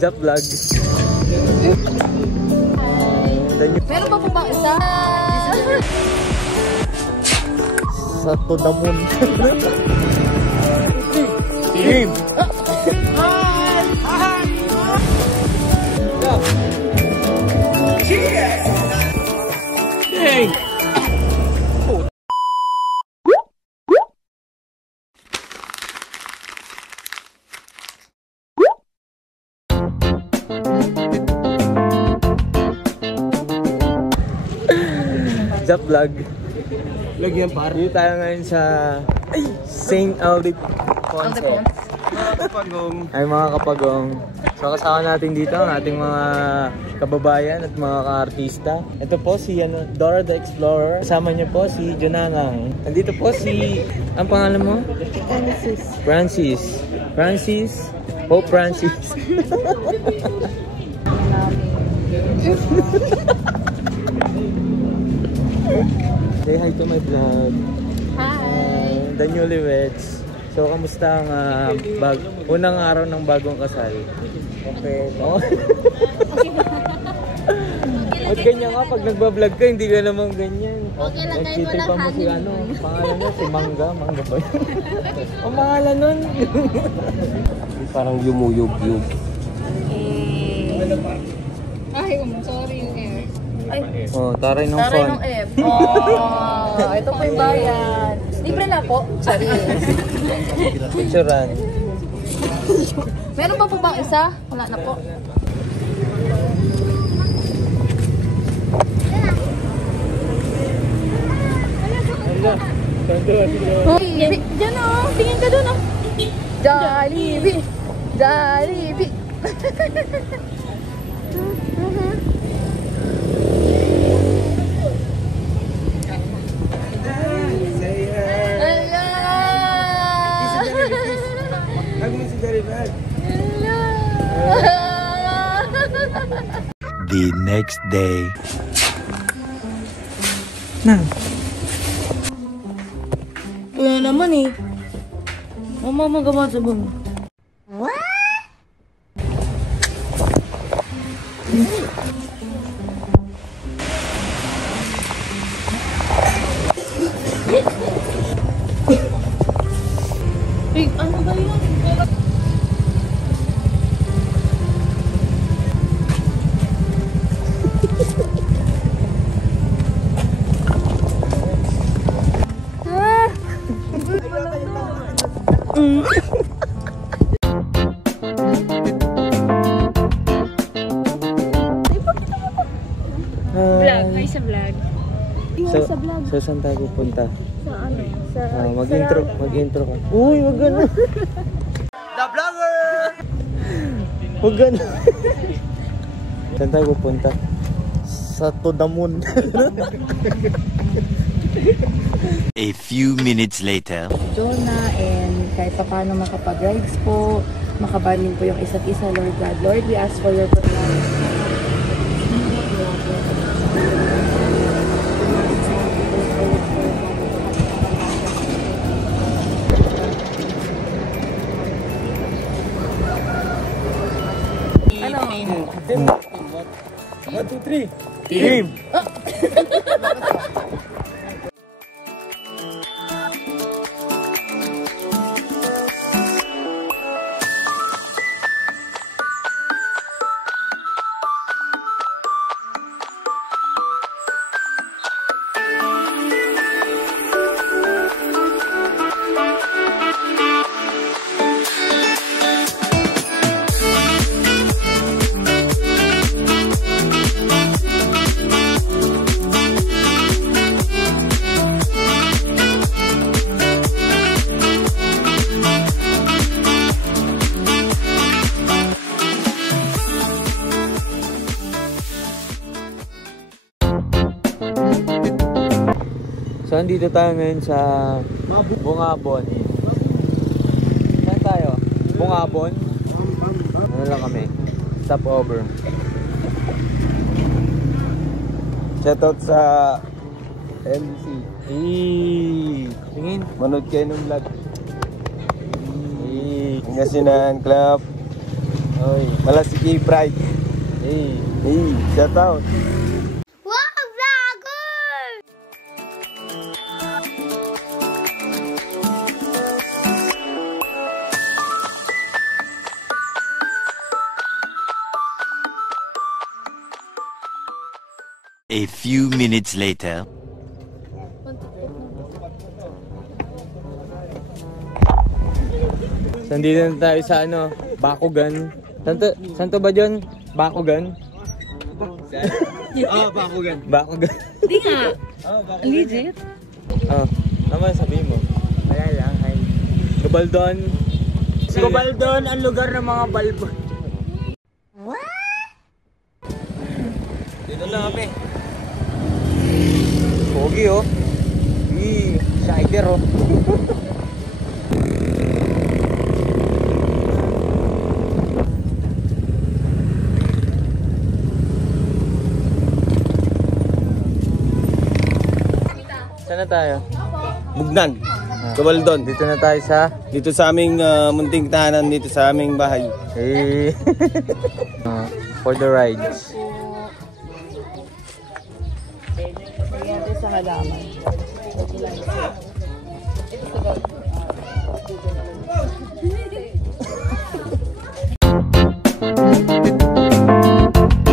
Jap vlog. Meron pa po bang isa? Sa to the moon. Team! Hey! Jap vlog. Lagyan par. Dito tayo ngayon sa St. Aldip Concert. Ay mga kapagong. So kasama natin dito ang ating mga kababayan at mga ka-artista. Ito po si Dora the Explorer. Kasama niyo po si Jonangang. Nandito po si... Ang pangalan mo? Francis. Pope Francis. Say hi to my vlog. Hi! The newlyweds. So, kamusta ang unang araw ng bagong kasal? Okay. No? At ganyan ka, pag nagbablog ka, hindi ka naman ganyan. Okay lang, kahit walang hangin. Pangalan niya, si Mangga ba yun? Ang pangalan nun? Parang yumuyog-yug. Ay, sorry yung air. Ay, Oh, taray ng taray phone. ng F. Oh, ito po yung bayan. Libre na po. Sorry. Picturean. Meron pa po bang isa? Wala na po. Hoy, dyan o. Tingin ka dun o. Jollibee. Jollibee. The next day. Wala naman eh. Mama magawa sa bang. Ano ba yun? Vlog, may sa vlog. So saan tayo pupunta? Sa ano? Sa Mag-intro ka. Uy, wag gano'n. The Vlogger! Wag gano'n. Saan tayo pupunta? Sa to the moon. A few minutes later. Jonah, and kahit pa paano makapag-rides po, makabanding po yung isa't isa, Lord God. Lord, we ask for your protection. Ano? 1, 2, 3. Team! So, andito tayo ngayon sa Bungabon. Saan tayo? Bungabon? Ano lang kami? Stopover. Shoutout sa MC. Tingin. Manood kayo ng vlog. Pangasinan Club. Oy. Wala si K-Pride. Hey. Hey, shout out. A few minutes later. Nandito na tayo sa ano, Bakugan. Santo ba dyan? Bakugan? Bakugan. Bakugan. Hindi nga. Legit? Naman sabihin mo. Wala lang, hi. Gabaldon. Gabaldon, ang lugar ng mga balbo. Dito lang kami. Pogi oh. Shider oh. Saan na tayo? Bugnan. Gabaldon. Dito na tayo sa Dito sa aming munting tahanan, dito sa aming bahay. eh for the rides. Ayan tayo sa halaman.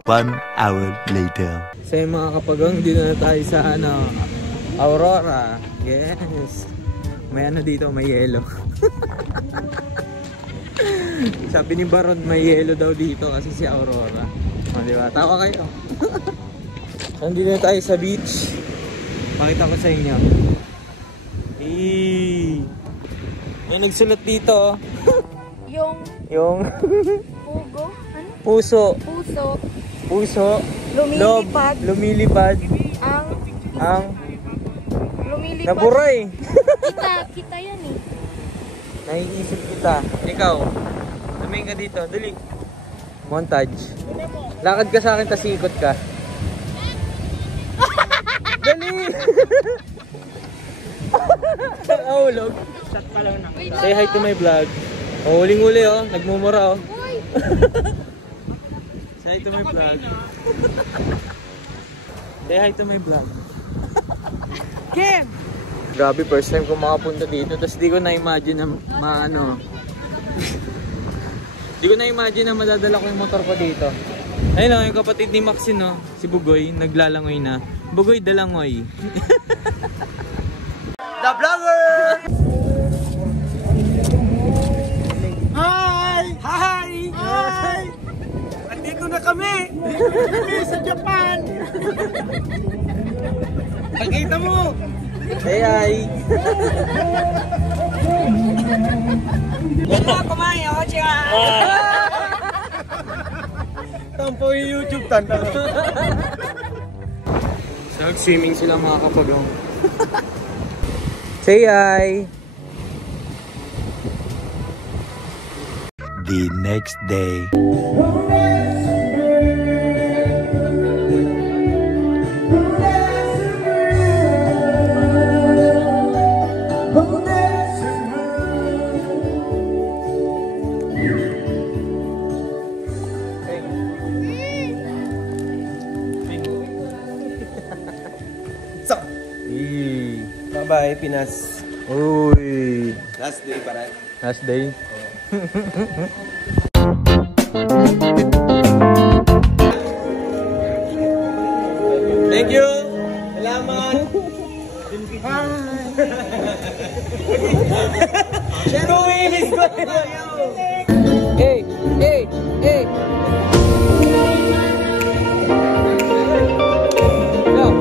One hour later. Sa mga kapagong, dito na tayo sa ano, Aurora. Yes. May ano dito, may yelo. Sabi ni Barod, may yelo daw dito kasi si Aurora. O, diba? Tawa kayo. Nandito na tayo sa beach. Pakita ko sa inyo. May nagsulat dito. Yung Pugo? Ano? puso. Puso. Puso. Lumilipad. Lob, lumilipad. Ang Lumilipad. naburay. Kita yan eh. Naiisip kita. Ikaw. Tumingin ka dito. Dali. Montage. Lakad ka sa akin, tas ikot ka. Dali! Ahulog. Say hi to my vlog. Oh, huling-huli oh. Nagmumura oh. Say hi to my vlog. Say hi to my vlog. Kim! Grabe, first time ko makapunta dito. Tapos di ko na-imagine na di ko na-imagine na madadala ko yung motor ko dito. Ayun o, yung kapatid ni Maxine no, si Bugoy, naglalangoy na. Bugoy, dalangoy. The Vlogger! Hi! Hi! Hi! Andito na kami! Sa Japan! Pakita mo! Hey, hi! Kumain ako siya. Tampo yung YouTube tanda. Nag-swimming sila mga kapagong. Say hi! The next day. Bye-bye, Pinas. Uy! Last day para. Last day. Thank you! Salamat! Hey! Hey! Hey! Go!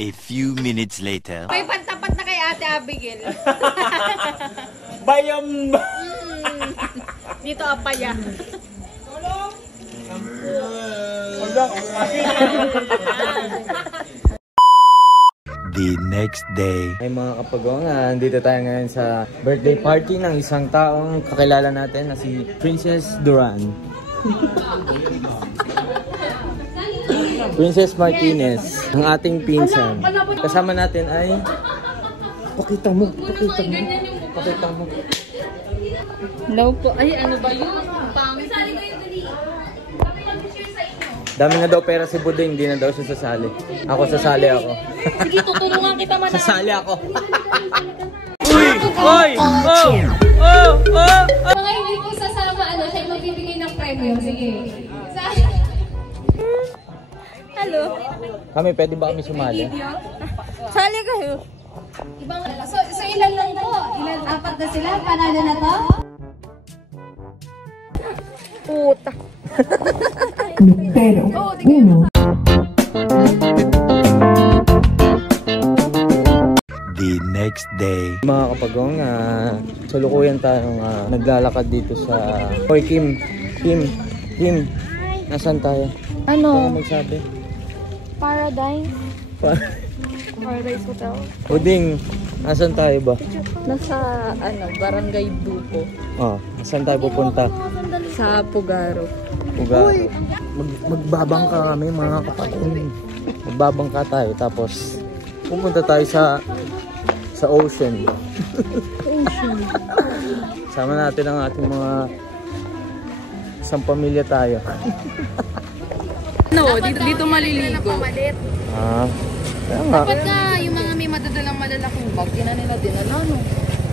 A few minutes later. May pantapat na kay Ate Abigail. Bayam! Dito apaya. The next day. Ay mga kapagwangan, dito tayo ngayon sa birthday party ng isang taong kakilala natin na si Princess Duran. Princess Martinez, ang ating pinsan. Kasama natin ay... Pakita mo. Hello po. Ay, ano ba yun? Dami na daw pera si Buding, hindi na daw siya sasali. Ako sasali ako. Sige, tutulungan kita man. Sasali ako. Uy! Oy! Oh! Mga hindi ko sasama, siya yung magbibigay ng premium. Sige. Hello. Kami, pwede ba kami sumali? Sali kayo. Ibang, so ilan lang po? Ilan, apat na sila? Panalo na to? Puta. The next day. Mga kapagong, salukuyan tayong naglalakad dito sa... Hoy, Kim, nasaan tayo? Ano? Ano magsabi? Paradise. Paradise Hotel. Uding, nasaan tayo ba? Nasa, Barangay Dupo. Nasaan tayo pupunta? Sa Pugaro. Magbabangka kami mga kapatid. Magbabangka tayo tapos pupunta tayo sa ocean. Sama natin ang ating mga isang pamilya tayo. Dito maliligo. Kaya nga. Dapat nga yung mga may madadalang malalaking bag, na nila din ano.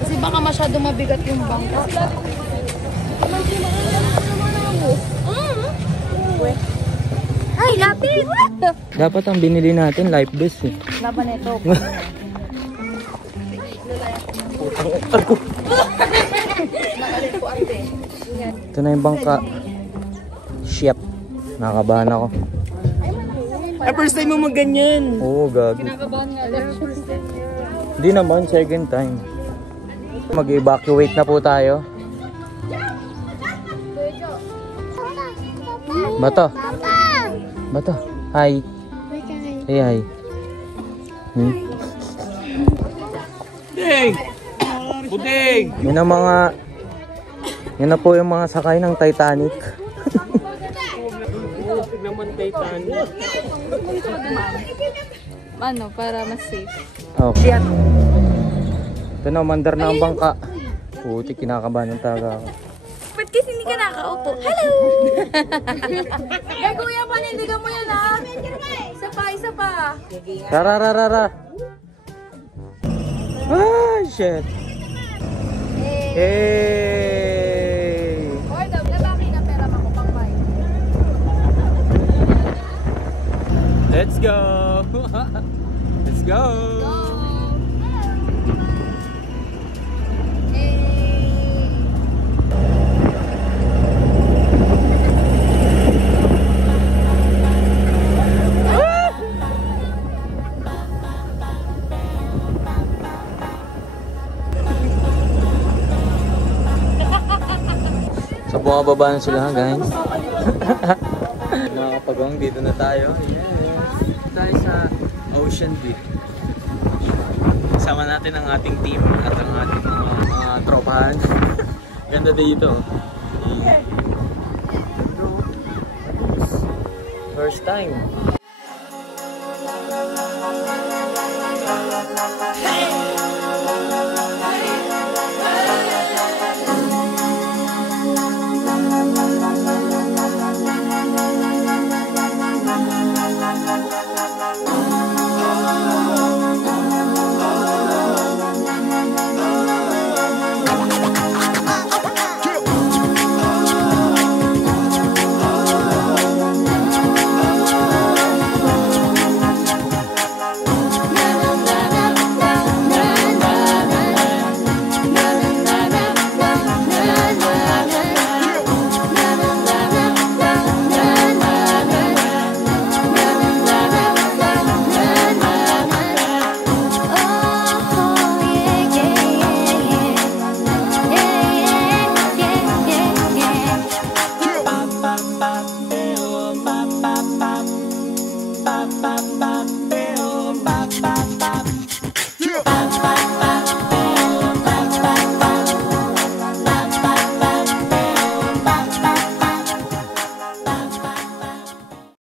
Kasi baka masyado mabigat yung bangka. Ay, lapit! Dapat ang binili natin life vest eh. Laban ito. Ito na yung bangka. Shit. Nakabahan ako. First time mo magganyan. Oo, gago. Kinakabahan nga lang. Hindi naman, second time. Mag-evacuate na po tayo. Bato. Bato. Hi. Hey, hi. Buding! Yan na po yung mga sakay ng Titanic. Ano, para mas safe. Okay. Ito na, mandar na ang bangka. Puti, kinakabahan ng taga ako. Ba't kasi hindi ka nakaupo? Hello! Ay, kuya, panindigan mo yan ha! Isa pa! Rarararara! Ah, shit! Hey! Or daw, nabaki na pera ako pang bay. Let's go! Let's go! So bumababa na sila guys. Mga kapagong, dito na tayo. Yes. Tayo sa Ocean Beach. Kasama natin ang ating team at ang ating mga tropahan. Ganda dito. First time. La